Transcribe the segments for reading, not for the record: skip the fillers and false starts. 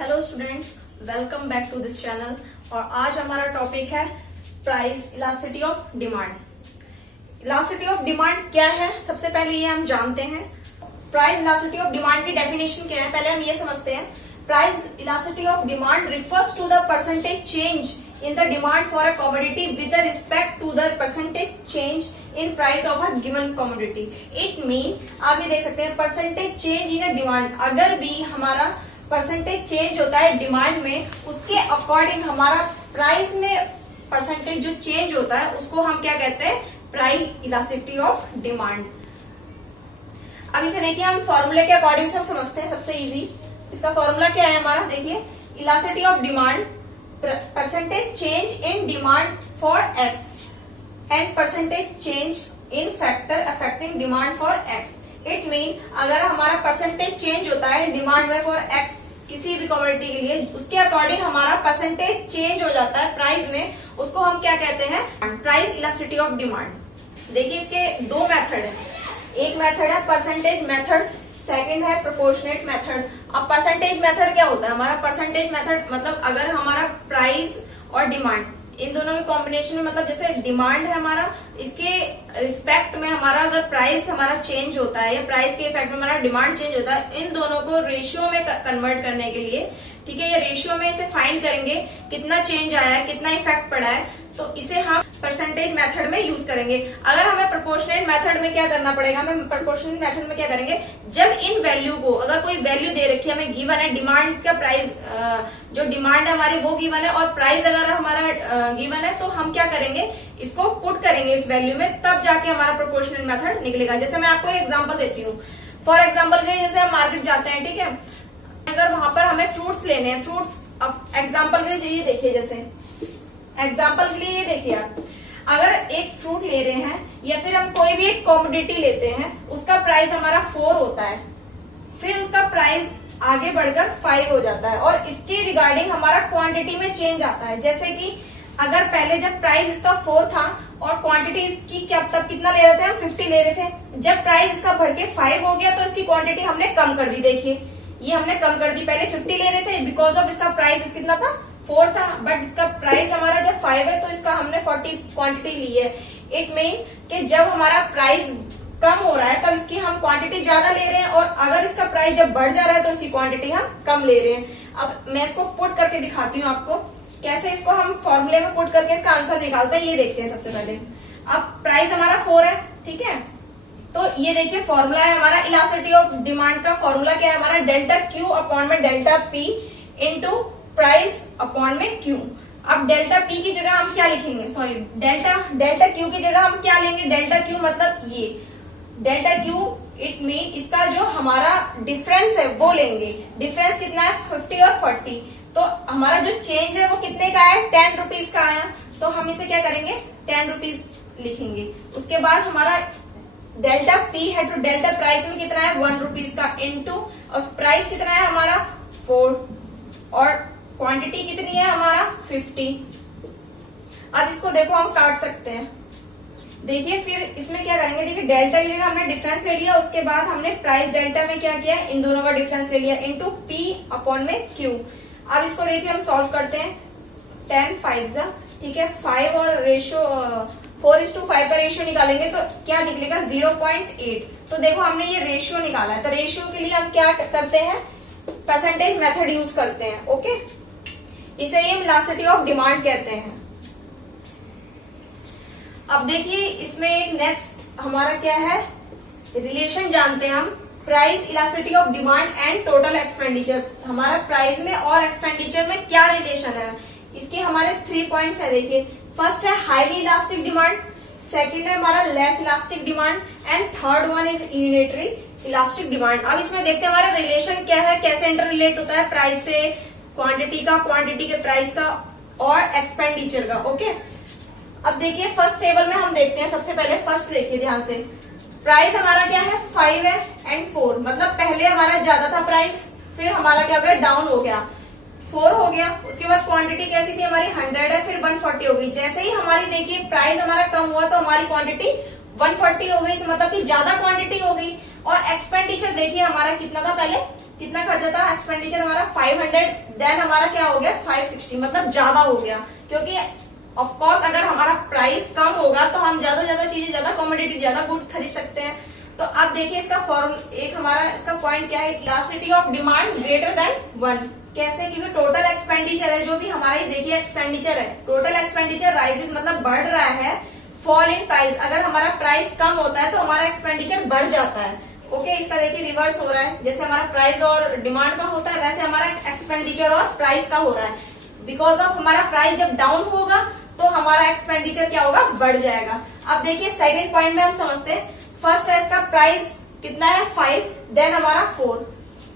Hello students, welcome back to this channel. और आज हमारा टॉपिक है price elasticity of demand. Elasticity of demand क्या है, सबसे पहले ये हम जानते हैं। प्राइस इलास्टिसिटी ऑफ डिमांड की डेफिनेशन क्या है, पहले हम ये समझते हैं। Price elasticity of demand refers to the percentage change in the demand for a commodity with respect to the percentage change in price of a given commodity. It means आप ये देख सकते हैं परसेंटेज चेंज इन डिमांड। अगर भी हमारा percentage change होता है डिमांड में, उसके अकॉर्डिंग हमारा प्राइस में परसेंटेज जो चेंज होता है उसको हम क्या कहते हैं, प्राइस इलास्टिसिटी ऑफ डिमांड। अब इसे देखिए, हम फॉर्मूले के अकॉर्डिंग सब समझते हैं। सबसे इजी इसका फॉर्मूला क्या है हमारा, देखिए elasticity of demand percentage change in demand for X and percentage change in factor affecting demand for X. It mean अगर हमारा परसेंटेज चेंज होता है डिमांड में फॉर X किसी भी कमोडिटी के लिए, उसके अकॉर्डिंग हमारा परसेंटेज चेंज हो जाता है प्राइस में, उसको हम क्या कहते हैं, प्राइस इलास्टिसिटी ऑफ डिमांड। देखिए इसके दो मेथड है। एक मेथड है परसेंटेज मेथड, सेकंड है प्रोपोर्शनेट मेथड। अब परसेंटेज मेथड क्या होता है, हमारा परसेंटेज मेथड मतलब अगर हमारा प्राइस और डिमांड इन दोनों के कॉम्बिनेशन में, मतलब जैसे डिमांड है हमारा, इसके रिस्पेक्ट में हमारा अगर प्राइस हमारा चेंज होता है या प्राइस के इफेक्ट में हमारा डिमांड चेंज होता है, इन दोनों को रेशियो में कन्वर्ट करने के लिए, ठीक है, ये रेशियो में इसे फाइंड करेंगे कितना चेंज आया है, कितना इफेक्ट पड़ा है, तो इसे हम परसेंटेज मेथड में यूज करेंगे। अगर हमें प्रोपोर्शनेट मेथड में क्या करना पड़ेगा, हमें प्रोपोर्शनेट मेथड में क्या करेंगे, जब इन वैल्यू को, अगर कोई वैल्यू दे रखी है हमें, गिवन है डिमांड का प्राइस, जो डिमांड है हमारी वो गिवन है और प्राइस अगर हमारा गिवन है, तो हम क्या करेंगे, इसको पुट करेंगे इस वैल्यू में, तब जाके हमारा प्रोपोर्शनेट मेथड निकलेगा। जैसे मैं आपको एक एग्जाम्पल देती हूँ। फॉर एग्जाम्पल के जैसे हम मार्केट जाते हैं, ठीक है, अगर वहां पर हमें फ्रूट्स लेने हैं, फ्रूट्स, अब एग्जाम्पल के लिए ये देखिए, जैसे एग्जाम्पल के लिए ये देखिए, आप अगर एक फ्रूट ले रहे हैं या फिर हम कोई भी एक कॉमोडिटी लेते हैं, उसका प्राइस हमारा 4 होता है, फिर उसका प्राइस आगे बढ़कर 5 हो जाता है और इसके रिगार्डिंग हमारा क्वांटिटी में चेंज आता है। जैसे कि अगर पहले जब प्राइस इसका 4 था और क्वांटिटी इसकी क्या तब कितना ले रहे थे, हम 50 ले रहे थे, जब प्राइस इसका बढ़ के 5 हो गया तो इसकी क्वांटिटी हमने कम कर दी। देखिए ये हमने कम कर दी, पहले 50 ले रहे थे, बिकॉज ऑफ इसका प्राइस कितना था, 4 था, बट इसका प्राइस हमारा जब 5 है तो इसका हमने 40 क्वांटिटी ली है। इट मीन कि जब हमारा प्राइस कम हो रहा है तब इसकी हम क्वांटिटी ज्यादा ले रहे हैं, और अगर इसका प्राइस जब बढ़ जा रहा है तो इसकी क्वांटिटी हम कम ले रहे हैं। अब मैं इसको पुट करके दिखाती हूँ आपको, कैसे इसको हम फॉर्मूले में पुट करके इसका आंसर निकालते हैं। ये देखते हैं सबसे पहले। अब प्राइस हमारा 4 है, ठीक है, तो ये देखिए फॉर्मूला है हमारा इलास्टिसिटी ऑफ डिमांड का। फॉर्मूला क्या है हमारा, डेल्टा क्यू अपॉन में delta P into price upon में क्यू। अब डेल्टा पी की जगह हम क्या लिखेंगे, सॉरी डेल्टा क्यू की जगह हम क्या लेंगे, डेल्टा क्यू मतलब ये डेल्टा क्यू, इट मीन इसका जो हमारा डिफरेंस है वो लेंगे। डिफरेंस कितना है, 50 और 40, तो हमारा जो चेंज है वो कितने का है, 10 रुपीज का आया, तो हम इसे क्या करेंगे, 10 रुपीज लिखेंगे। उसके बाद हमारा डेल्टा पी है तो डेल्टा प्राइस में कितना है, 1 रुपीज का, इंटू और प्राइस कितना है हमारा 4 और क्वांटिटी कितनी है हमारा 50। अब इसको देखो हम काट सकते हैं। देखिए फिर इसमें क्या करेंगे, देखिए डेल्टा की जगह हमने डिफरेंस ले लिया, उसके बाद हमने प्राइस डेल्टा में क्या किया, इन दोनों का डिफरेंस ले लिया, इंटू पी अपॉन में क्यू। अब इसको देखिए हम सॉल्व करते हैं। 10 5 ठीक है, 5 और रेशियो 4:5 का रेशियो निकालेंगे तो क्या निकलेगा, 0.8। तो देखो हमने ये रेशियो निकाला है, तो रेशियो के लिए हम क्या करते हैं, परसेंटेज मेथड यूज करते हैं। ओके, इसे हम इलास्टिसिटी ऑफ डिमांड कहते हैं। अब देखिए इसमें एक नेक्स्ट हमारा क्या है, रिलेशन जानते हैं हम, price elasticity of demand and total expenditure. हमारा प्राइस में और एक्सपेंडिचर में क्या रिलेशन है, इसके हमारे 3 पॉइंट्स है। देखिए फर्स्ट है हाईली इलास्टिक डिमांड, सेकंड है हमारा less elastic demand, and third one is unitary elastic demand. अब इसमें देखते हैं हमारा रिलेशन क्या है, कैसे इंटर रिलेट होता है प्राइस से क्वांटिटी का, क्वांटिटी के प्राइस का और एक्सपेंडिचर का। ओके, अब देखिए फर्स्ट टेबल में हम देखते हैं। सबसे पहले फर्स्ट देखिए ध्यान से, प्राइस हमारा क्या है 5 है एंड 4, मतलब पहले हमारा ज्यादा था प्राइस, फिर हमारा क्या हो गया, डाउन हो गया, 4 हो गया। उसके बाद क्वांटिटी कैसी थी हमारी, 100 है, फिर 140 हो गई। जैसे ही हमारी देखिए प्राइस हमारा कम हुआ तो हमारी क्वांटिटी 140 हो गई, तो मतलब कि ज्यादा क्वांटिटी हो गई। और एक्सपेंडिचर देखिए हमारा कितना था पहले, कितना खर्चा था एक्सपेंडिचर हमारा 500, देन हमारा क्या हो गया 560, मतलब ज्यादा हो गया, क्योंकि ऑफ कोर्स अगर हमारा प्राइस कम होगा तो हम ज्यादा चीजें, ज्यादा कॉमोडिटी, ज्यादा गुड्स खरीद सकते हैं। तो आप देखिए इसका एक हमारा इसका पॉइंट क्या है, elasticity of demand greater than 1। कैसे? क्योंकि टोटल एक्सपेंडिचर है, जो भी हमारी देखिए एक्सपेंडिचर है, टोटल एक्सपेंडिचर राइजेस मतलब बढ़ रहा है, फॉल इन प्राइस, अगर हमारा प्राइस कम होता है तो हमारा एक्सपेंडिचर बढ़ जाता है। ओके, इसका देखिए रिवर्स हो रहा है, जैसे हमारा प्राइस और डिमांड का होता है वैसे हमारा एक्सपेंडिचर और प्राइस का हो रहा है। बिकॉज ऑफ हमारा प्राइस जब डाउन होगा तो हमारा एक्सपेंडिचर क्या होगा, बढ़ जाएगा। अब देखिए सेकंड पॉइंट में हम समझते हैं। फर्स्ट है इसका प्राइस कितना है 5, देन हमारा 4,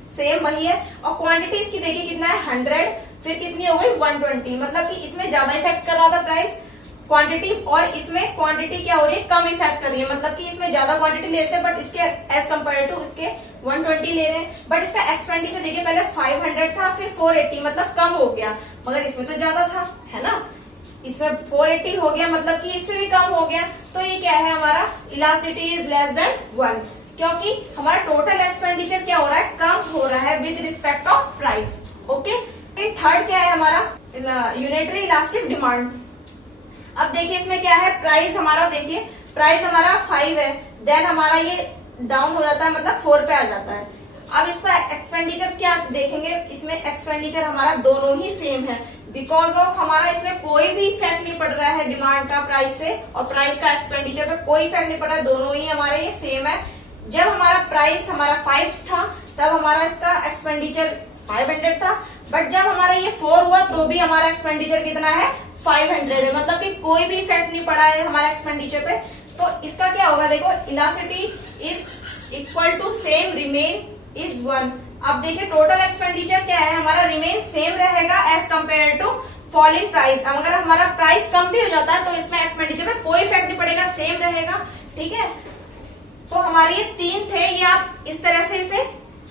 सेम वही है। और क्वांटिटी इसकी देखिए कितना है 100, फिर कितनी हो गई 120, मतलब कि इसमें ज्यादा इफेक्ट कर रहा था प्राइस क्वांटिटी, और इसमें क्वांटिटी क्या हो रही है, कम इफेक्ट कर रही है, मतलब कि इसमें ज्यादा क्वांटिटी ले रहे थे बट इसके एज कम्पेयर टू इसके 120 ले रहे हैं। बट इसका एक्सपेंडिचर देखिए पहले 500 था, फिर 480, मतलब कम हो गया, मगर इसमें तो ज्यादा था, है ना। इसमें 480 हो गया, मतलब कि इससे भी कम हो गया। तो ये क्या है हमारा, इलास्टिसिटी इज लेस देन 1, क्योंकि हमारा टोटल एक्सपेंडिचर क्या हो रहा है, कम हो रहा है with respect of price. Okay, third क्या है हमारा, यूनिटरी इलास्टिक डिमांड। अब देखिए इसमें क्या है, प्राइस हमारा देखिए, प्राइस हमारा 5 है, देन हमारा ये डाउन हो जाता है, मतलब 4 पे आ जाता है। अब इसका एक्सपेंडिचर क्या देखेंगे, इसमें एक्सपेंडिचर हमारा दोनों ही सेम है, बिकॉज ऑफ हमारा इसमें कोई भी इफेक्ट नहीं पड़ रहा है डिमांड का प्राइस से, और प्राइस का एक्सपेंडिचर पे कोई इफेक्ट नहीं पड़ रहा है, दोनों ही हमारे ये सेम है। जब हमारा प्राइस हमारा 5 था तब हमारा इसका एक्सपेंडिचर 500 था, बट जब हमारा ये 4 हुआ तो भी हमारा एक्सपेंडिचर कितना है 500 है, मतलब कि कोई भी इफेक्ट नहीं पड़ा है हमारे एक्सपेंडिचर पे। तो इसका क्या होगा, देखो elasticity is equal to same remain is 1। अब देखिए टोटल एक्सपेंडिचर क्या है हमारा, रिमेन सेम रहेगा as compare to fall in price. अगर हमारा प्राइस कम भी हो जाता है तो इसमें एक्सपेंडिचर पे कोई इफेक्ट नहीं पड़ेगा, सेम रहेगा, ठीक है। तो हमारे ये 3 थे, ये आप इस तरह से इसे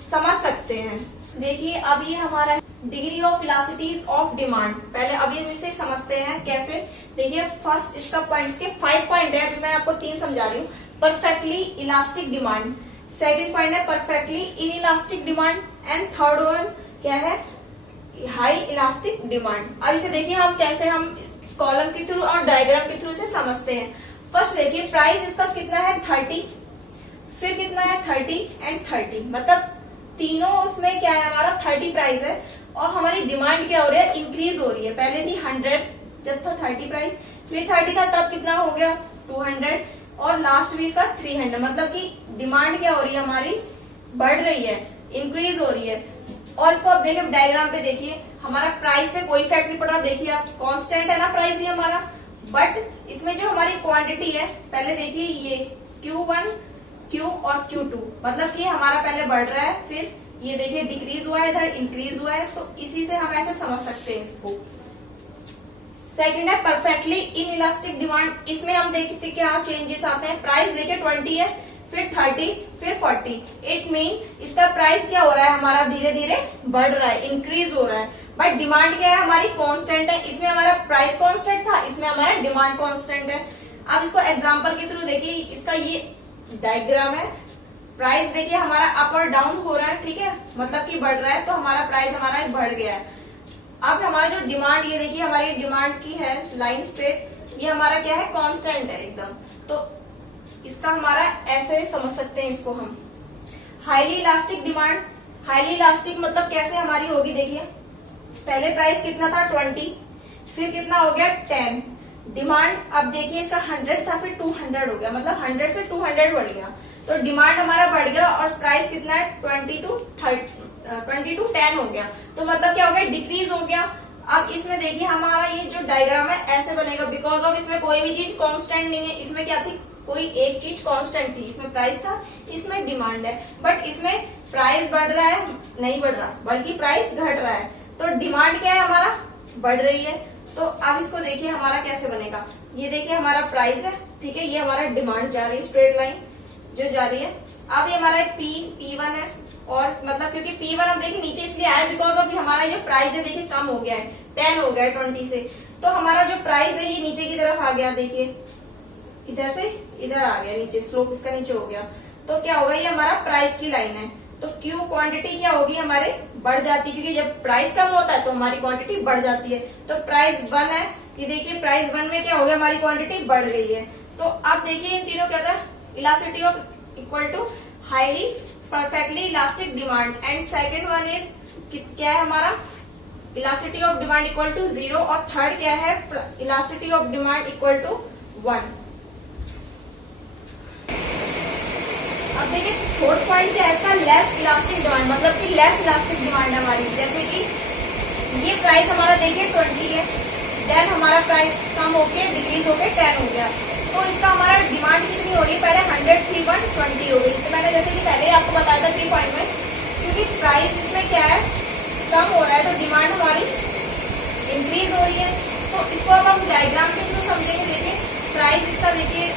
समझ सकते हैं। देखिए अब ये हमारा degree of elasticity of demand, पहले अभी इसे समझते हैं कैसे। देखिए फर्स्ट इसका पॉइंट, इसके 5 पॉइंट है, अभी मैं आपको 3 समझा रही हूँ। Perfectly elastic demand, second point है perfectly inelastic demand, and third one क्या है, हाई इलास्टिक डिमांड। अब इसे देखिए हम कैसे हम कॉलम के थ्रू और डायग्राम के थ्रू से समझते हैं। फर्स्ट देखिए प्राइस इसका कितना है 30, फिर कितना है 30 एंड 30, मतलब तीनों उसमें क्या है हमारा 30 प्राइस है, और हमारी डिमांड क्या हो रही है, इंक्रीज हो रही है। पहले थी 100 जब था 30 प्राइस, फिर 30 था तब कितना हो गया 200, और लास्ट भी इसका 300, मतलब कि डिमांड क्या हो रही है हमारी, बढ़ रही है, इंक्रीज हो रही है। और इसको आप देखिए डायग्राम पे देखिए, हमारा प्राइस पे कोई इफेक्ट नहीं पड़ रहा, देखिए आप कांस्टेंट है ना प्राइस ये हमारा, बट इसमें जो हमारी क्वांटिटी है, पहले देखिए ये Q1, Q और Q2, मतलब कि हमारा पहले बढ़ रहा है, फिर ये देखिए डिक्रीज हुआ है, इधर इंक्रीज हुआ है, तो इसी से हम ऐसे समझ सकते हैं इसको। सेकंड है परफेक्टली इन इलास्टिक डिमांड, इसमें हम देखते क्या चेंजेस आते हैं। प्राइस देखिए 20 है, फिर 30, फिर 40, इट मीन इसका प्राइस क्या हो रहा है हमारा धीरे धीरे बढ़ रहा है, इंक्रीज हो रहा है, बट डिमांड क्या है हमारी कांस्टेंट है। इसमें हमारा प्राइस कांस्टेंट था, इसमें हमारा डिमांड कांस्टेंट है। अब इसको एग्जांपल के थ्रू देखिए, इसका ये डायग्राम है, प्राइस देखिए हमारा अप और डाउन हो रहा है, ठीक है, मतलब कि बढ़ रहा है, तो हमारा प्राइस हमारा बढ़ गया है। अब हमारा जो डिमांड, ये देखिए हमारी डिमांड की है लाइन स्ट्रेट, ये हमारा क्या है कांस्टेंट है एकदम, तो इसका हमारा ऐसे समझ सकते हैं इसको हम। Highly elastic demand, highly elastic मतलब कैसे हमारी होगी, देखिए पहले प्राइस कितना था 20, फिर कितना हो गया 10, डिमांड अब देखिए इसका 100 था, फिर 200 हो गया, मतलब 100 से 200 बढ़ गया, तो डिमांड हमारा बढ़ गया, और प्राइस कितना है 20 to 10 हो गया, तो मतलब क्या हो गया, डिक्रीज हो गया। अब इसमें देखिए हमारा ये जो डायग्राम है ऐसे बनेगा, बिकॉज ऑफ इसमें कोई भी चीज कांस्टेंट नहीं है। इसमें क्या थी, कोई एक चीज कांस्टेंट थी, इसमें प्राइस था, इसमें डिमांड है, बट इसमें प्राइस बढ़ रहा है, नहीं बढ़ रहा, बल्कि प्राइस घट रहा है, तो डिमांड क्या है हमारा बढ़ रही है। तो अब इसको देखिए हमारा कैसे बनेगा, ये देखिए हमारा प्राइस है, ठीक है, ये हमारा डिमांड जा रही है, स्ट्रेट लाइन जो जा रही है। अब ये हमारा P1 है, और मतलब क्योंकि P1 हम देखिए नीचे इसलिए आया बिकॉज ऑफ हमारा जो प्राइस है देखिए कम हो गया है, 10 हो गया है 20 से, तो हमारा जो प्राइस है ये नीचे की तरफ आ गया, देखिए इधर से इधर आ गया नीचे, स्लोप इसका नीचे हो गया, तो क्या होगा, ये हमारा प्राइस की लाइन है, तो क्यू क्वांटिटी क्या होगी हमारे बढ़ जाती है, क्योंकि जब प्राइस कम होता है तो हमारी क्वांटिटी बढ़ जाती है। तो प्राइस 1 है, ये देखिए प्राइस 1 में क्या हो गया, हमारी क्वांटिटी बढ़ गई है। तो आप देखिए इन तीनों क्या था, elasticity of equal to highly perfectly elastic demand, and second one is क्या है हमारा, elasticity of demand equal to 0, और थर्ड क्या है, elasticity of demand equal to 1। अब देखिए फोर्थ पॉइंट क्या है इसका, लेस इलास्टिक डिमांड, मतलब कि लेस इलास्टिक डिमांड हमारी, जैसे कि ये प्राइस हमारा देखिए 20 है, देन हमारा प्राइस कम होके डिक्रीज होके 10 हो गया, तो इसका हमारा डिमांड कितनी हो रही है, पहले 100 थी 120 हो गई। तो मैंने जैसे कि पहले ही आपको बताया था 3 पॉइंट में, क्योंकि प्राइस इसमें क्या है कम हो रहा है तो डिमांड हमारी इंक्रीज हो रही है। तो इसको अब हम डायग्राम के थ्रू समझेंगे। देखिए प्राइस इसका देखिए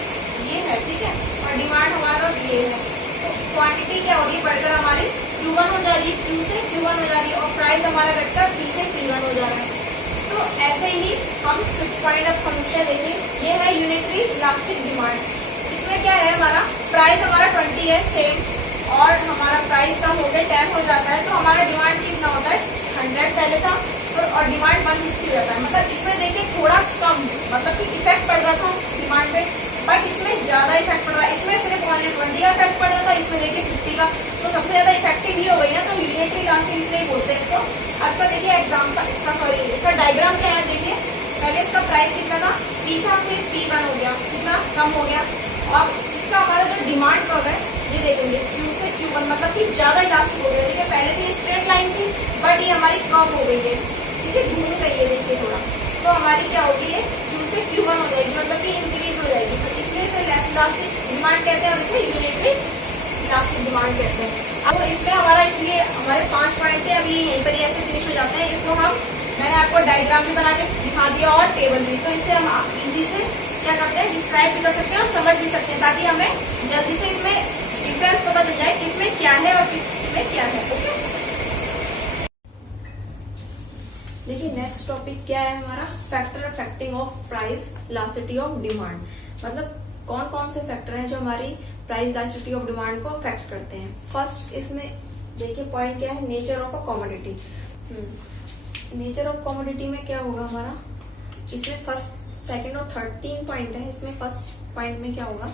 ये है, ठीक है, और डिमांड हमारा ये है, तो क्वांटिटी क्या हो रही है बढ़कर हमारी Q1 हो जा रही है, Q से Q1 हो जा रही है, और प्राइस हमारा घटकर P से P1 हो जा रहा है। तो ऐसे ही हम फिफ्थ पॉइंट अब समस्या देखिए, ये है यूनिटरी इलास्टिक डिमांड। इसमें क्या है, हमारा प्राइस हमारा 20 है सेम, और हमारा प्राइस कम होकर 10 हो जाता है, तो हमारा डिमांड कितना होता है 100 पहले था, और डिमांड 160 हो जाता है। मतलब इसमें देखिए थोड़ा कम, मतलब कि इफेक्ट पड़ रहा था डिमांड पे, बट इसमें ज्यादा इफेक्ट पड़ रहा है। इसमें सिर्फ 120 का इफेक्ट पड़ रहा था, इसमें देखिए 50 का, तो सबसे ज्यादा इफेक्टिव ही हो गई ना, तो यूनिटरी इलास्टिक इसलिए बोलते हैं इसको। अब इसका देखिए एग्जाम्पल, इसका डायग्राम क्या है, देखिए पहले इसका प्राइस कितना था, P था, फिर P1 हो गया, कितना कम हो गया, और इसका हमारा जो डिमांड कर्व है ये देखेंगे Q से Q1, मतलब कि ज्यादा इलास्टिक हो गया। ठीक है, पहले थी स्ट्रेट लाइन थी, बट ये हमारी कर्व हो गई है, ठीक है, घूम गई है देखिए थोड़ा, तो हमारी क्या होगी ये Q से Q1 हो जाएगी, मतलब कि इंक्रीज हो जाएगी। तो इसलिए इसे लेस इलास्टिक डिमांड कहते हैं, और इसे यूनिटरी इलास्टिक डिमांड कहते हैं। अब इसमें हमारा, इसलिए हमारे 5 पॉइंट थे, अभी यहीं पर ही ऐसे फिनिश हो जाते हैं। इसको हम, मैंने आपको डायग्राम भी बना के दिखा दिया और टेबल भी, तो इससे हम इजी से क्या करते हैं, डिस्क्राइब भी कर सकते हैं और समझ भी सकते हैं, ताकि हमें जल्दी से इसमें डिफरेंस पता चल जाए किसमें क्या है और किसमें क्या है। ओके, देखिए नेक्स्ट टॉपिक क्या है हमारा, factor affecting of price elasticity of demand. मतलब कौन कौन से फैक्टर हैं जो हमारी प्राइस इलास्टिसिटी ऑफ डिमांड को अफेक्ट करते हैं। फर्स्ट इसमें देखिए पॉइंट क्या है, nature of a commodity. Nature of commodity में क्या होगा हमारा, इसमें फर्स्ट सेकंड और थर्ड 3 पॉइंट है। इसमें फर्स्ट पॉइंट में क्या होगा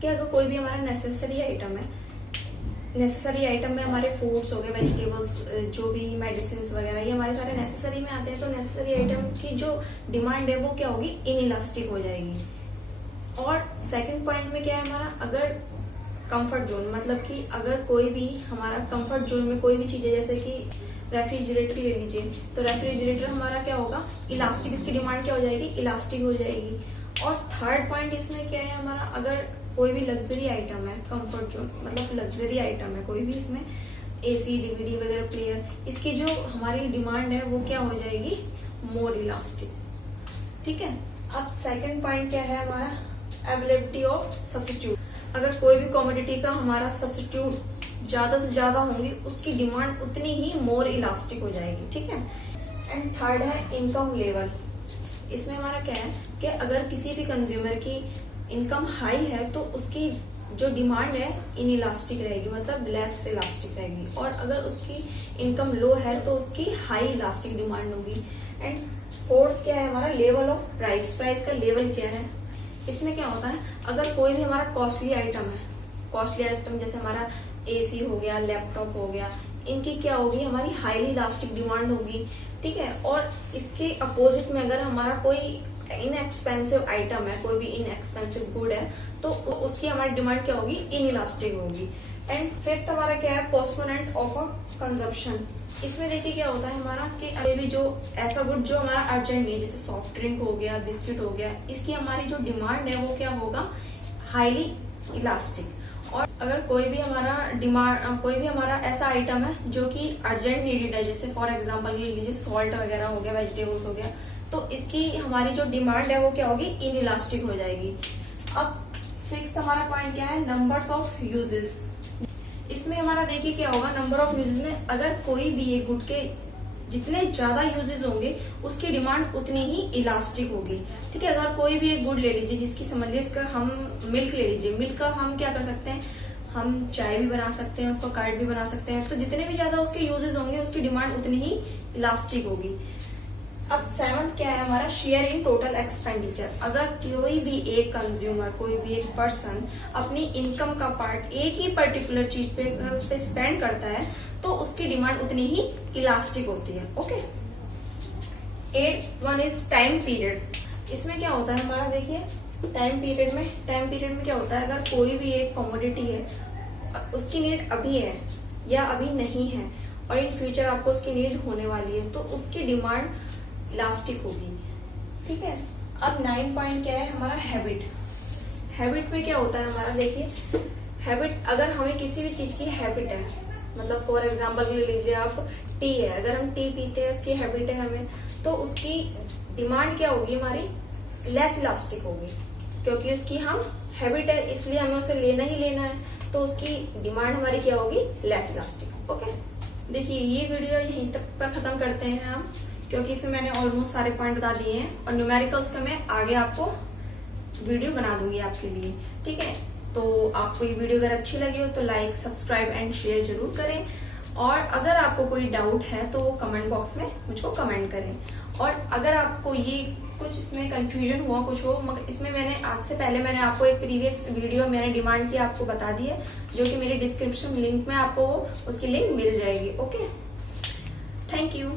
कि अगर कोई भी हमारा नेसेसरी आइटम है, नेसेसरी आइटम में हमारे फूड्स हो गए, वेजिटेबल्स, जो भी मेडिसिन वगैरह, ये हमारे सारे नेसेसरी में आते हैं, तो नेसेसरी आइटम की जो डिमांड है वो क्या होगी, इनइलास्टिक हो जाएगी। और सेकंड पॉइंट में क्या है हमारा, अगर कंफर्ट जोन, मतलब कि अगर कोई भी हमारा कंफर्ट जोन में कोई भी चीज है, जैसे कि रेफ्रिजरेटर ले लीजिए, तो रेफ्रिजरेटर हमारा क्या होगा, इलास्टिक, इसकी डिमांड क्या हो जाएगी, इलास्टिक हो जाएगी। और थर्ड पॉइंट इसमें क्या है हमारा, अगर कोई भी लग्जरी आइटम है, कंफर्ट जोन मतलब लग्जरी आइटम है कोई भी, इसमें एसी, डीवीडी वगैरह प्लेयर, इसकी जो हमारी डिमांड है वो क्या हो जाएगी, मोर इलास्टिक। ठीक है, अब सेकंड पॉइंट क्या है हमारा, अवेलेबिलिटी ऑफ सब्स्टिट्यूट। अगर कोई भी कमोडिटी का हमारा सब्स्टिट्यूट ज्यादा से ज्यादा होंगी, उसकी डिमांड उतनी ही मोर इलास्टिक हो जाएगी। ठीक है, एंड थर्ड है इनकम लेवल। इसमें हमारा क्या है कि अगर किसी भी कंज्यूमर की इनकम हाई है तो उसकी जो डिमांड है इनइलास्टिक रहेगी, मतलब लेस इलास्टिक रहेगी, और अगर उसकी इनकम लो है तो उसकी हाई इलास्टिक डिमांड होगी। एंड फोर्थ क्या है हमारा, लेवल ऑफ प्राइस। प्राइस का लेवल क्या है, इसमें क्या होता है, अगर कोई भी हमारा कॉस्टली आइटम है, कॉस्टली आइटम जैसे हमारा एसी हो गया, लैपटॉप हो गया, इनकी क्या होगी, हमारी हाईली इलास्टिक डिमांड होगी। ठीक है, और इसके अपोजिट में अगर हमारा कोई इनएक्सपेंसिव आइटम है, कोई भी इनएक्सपेंसिव गुड है, तो उसकी हमारी डिमांड क्या होगी, इनइलास्टिक होगी। एंड फिफ्थ हमारा क्या है, पोस्टपोनेंट ऑफ अ कंजप्शन। इसमें देखिए क्या होता है हमारा कि अभी भी जो ऐसा गुड जो हमारा अर्जेंट नहीं है, जैसे सॉफ्ट ड्रिंक हो गया, बिस्किट हो गया, इसकी हमारी जो डिमांड है वो क्या होगा, हाईली इलास्टिक। और अगर कोई भी हमारा डिमांड, कोई भी हमारा ऐसा आइटम है जो कि अर्जेंट नीडेड है, जैसे फॉर एग्जांपल ये लीजिए सॉल्ट वगैरह हो गया, वेजिटेबल्स हो गया, तो इसकी हमारी जो डिमांड है वो क्या होगी, इनइलास्टिक हो जाएगी। अब सिक्स्थ हमारा पॉइंट क्या है, नंबर्स ऑफ यूजेस। इसमें हमारा देखिए क्या होगा, नंबर ऑफ यूजेस में अगर कोई भी ये गुड के जितने ज्यादा यूजेस होंगे उसकी डिमांड उतनी ही इलास्टिक होगी। ठीक है, अगर कोई भी एक गुड ले लीजिए, जिसकी समझ लीजिए उसका हम मिल्क ले लीजिए, मिल्क का हम क्या कर सकते हैं, हम चाय भी बना सकते हैं, उसको कार्ड भी बना सकते हैं। तो जितने भी ज्यादा उसके यूजेस होंगे उसकी डिमांड उतनी ही इलास्टिक होगी। अब 7th क्या है हमारा, शेयर इन टोटल एक्सपेंडिचर। अगर कोई भी एक कंज्यूमर, कोई भी एक पर्सन अपनी इनकम का पार्ट एक ही पर्टिकुलर चीज पे अगर उस पर स्पेंड करता है तो उसकी डिमांड उतनी ही इलास्टिक होती है। Okay. 8th one is time period. इसमें क्या होता है हमारा, देखिए टाइम पीरियड में क्या होता है, अगर कोई भी एक कमोडिटी है उसकी नीड अभी है या अभी नहीं है और इन फ्यूचर आपको उसकी नीड होने वाली है तो उसकी डिमांड इलास्टिक होगी। ठीक है। अब 9 पॉइंट क्या है हमारा, हैबिट में क्या होता है हमारा, देखिए हैबिट, अगर हमें किसी भी चीज की हैबिट है, मतलब फॉर एग्जांपल ले लीजिए आप टी है, अगर हम टी पीते हैं उसकी हैबिट है हमें, तो उसकी डिमांड क्या होगी हमारी, लेस इलास्टिक होगी, क्योंकि उसकी हम हैबिट है इसलिए हमें उसे लेना ही लेना है, तो उसकी डिमांड हमारी क्या होगी, लेस इलास्टिक। ओके। देखिए ये वीडियो यहीं तक पर खत्म करते हैं हम, क्योंकि इसमें मैंने ऑलमोस्ट सारे पॉइंट बता दिए हैं और न्यूमेरिकल्स का मैं आगे आपको वीडियो बना दूंगी आपके लिए। ठीक है। तो आपको ये वीडियो अगर अच्छी लगी हो तो लाइक, सब्सक्राइब एंड शेयर जरूर करें, और अगर आपको कोई डाउट है तो कमेंट बॉक्स में मुझको कमेंट करें। और अगर आपको ये कुछ इसमें कंफ्यूजन हुआ कुछ हो, मगर इसमें मैंने आज से पहले मैंने आपको एक प्रीवियस वीडियो मैंने डिमांड की आपको बता दी है, जो कि मेरे डिस्क्रिप्शन लिंक में आपको उसकी लिंक मिल जाएगी। Okay, thank you.